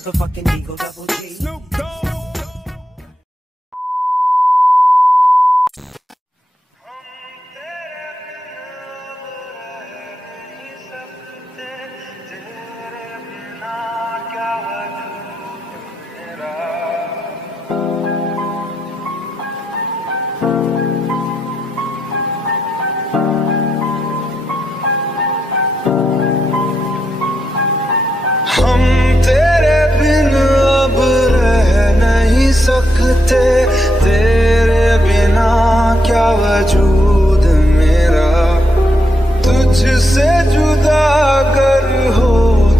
motherfucking Eagle Double G. Snoop Dogg. हम तेरे बिन अब रह नहीं सकते, तेरे बिना क्या वजूद मेरा, तुझसे जुदा अगर हो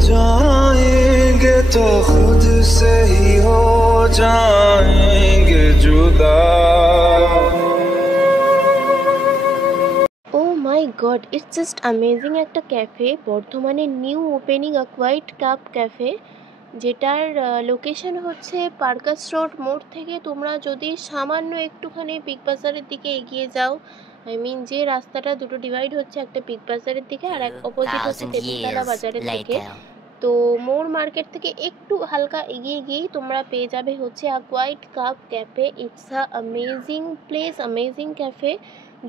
जाएंगे तो खुद से ही हो जाएंगे जुदा। ও মাই গড, ইটস জাস্ট অ্যামেজিং একটা ক্যাফে, বর্ধমানে নিউ ওপেনিং অ্যাকোয়াইড কাপ ক্যাফে, যেটার লোকেশন হচ্ছে পার্কাস রোড মোড় থেকে তোমরা যদি সামান্য একটুখানি বিগ বাজারের দিকে এগিয়ে যাও, যে রাস্তাটা দুটো ডিভাইড হচ্ছে, একটা বিগ বাজারের দিকে আর এক অপোজিট হচ্ছে তেঁতুলতলা বাজারের দিকে। তো মোর মার্কেট থেকে একটু হালকা এগিয়ে গিয়েই তোমরা পেয়ে যাবে হচ্ছে acquired cup cafe. It's a amazing place, amazing cafe,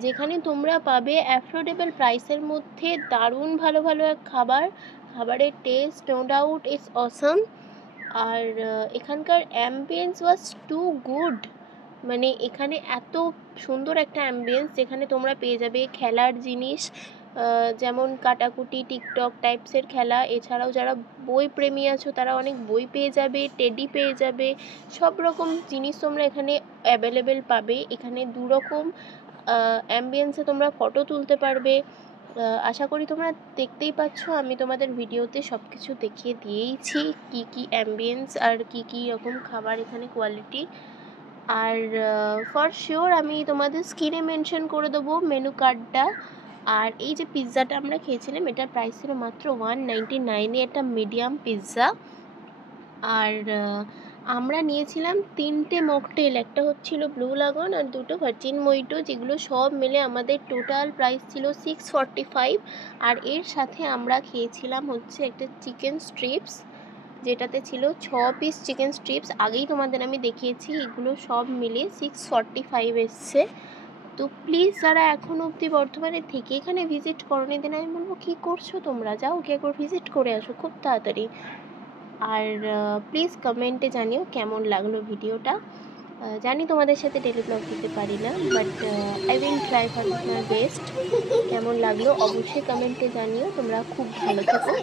যেখানে তোমরা পাবে অ্যাফোর্ডেবল প্রাইসের মধ্যে দারুণ ভালো ভালো খাবারের taste no doubt it's awesome. আর এখানকার অ্যাম্বিয়েন্স ওয়াজ টু গুড, এখানে এত সুন্দর একটা অ্যাম্বিয়েন্স যেখানে তোমরা পেয়ে যাবে খেলার জিনিস, যেমন কাটাকুটি টিকটক টাইপসের খেলা, এছাড়াও যারা বই প্রেমী আছো তারা অনেক বই পেয়ে যাবে, টেডি পেয়ে যাবে, সব রকম জিনিস তোমরা এখানে অ্যাভেলেবেল পাবে। এখানে দুরকম অ্যাম্বিয়েন্সে তোমরা ফটো তুলতে পারবে। আশা করি তোমরা দেখতেই পাচ্ছ, আমি তোমাদের ভিডিওতে সব কিছু দেখিয়ে দিয়েইছি কি কি অ্যাম্বিয়েন্স আর কি রকম খাবার এখানে কোয়ালিটি। আর ফর শিওর আমি তোমাদের স্ক্রিনে মেনশন করে দেবো মেনু কার্ডটা। আর এই যে পিৎজাটা আমরা খেয়েছিলাম, এটার প্রাইস ছিল মাত্র 199 এটা মিডিয়াম পিৎজা। আর আমরা নিয়েছিলাম 3টে মকটেল, একটা হচ্ছিল ব্লু লাগন আর 2টো ভার্জিন মইটো, যেগুলো সব মিলে আমাদের টোটাল প্রাইস ছিল 645। আর এর সাথে আমরা খেয়েছিলাম হচ্ছে একটা চিকেন স্ট্রিপস, যেটাতে ছিল 6 পিস চিকেন স্ট্রিপস। আগেই তোমাদের আমি দেখিয়েছি, এগুলো সব মিলে 645 এসছে। তো প্লিজ যারা এখনও অবধি বর্ধমানে থেকে এখানে ভিজিট করোনি, দেন আমি বলবো কী করছো তোমরা, যাও গিয়ে একবার ভিজিট করে আসো খুব তাড়াতাড়ি। আর প্লিজ কমেন্টে জানিও কেমন লাগলো ভিডিওটা। জানি তোমাদের সাথে ডেলি ব্লগ দিতে পারি না, but I will try for my best. কেমন লাগলো অবশ্যই কমেন্টে জানিও। তোমরা খুব ভালো থেকো।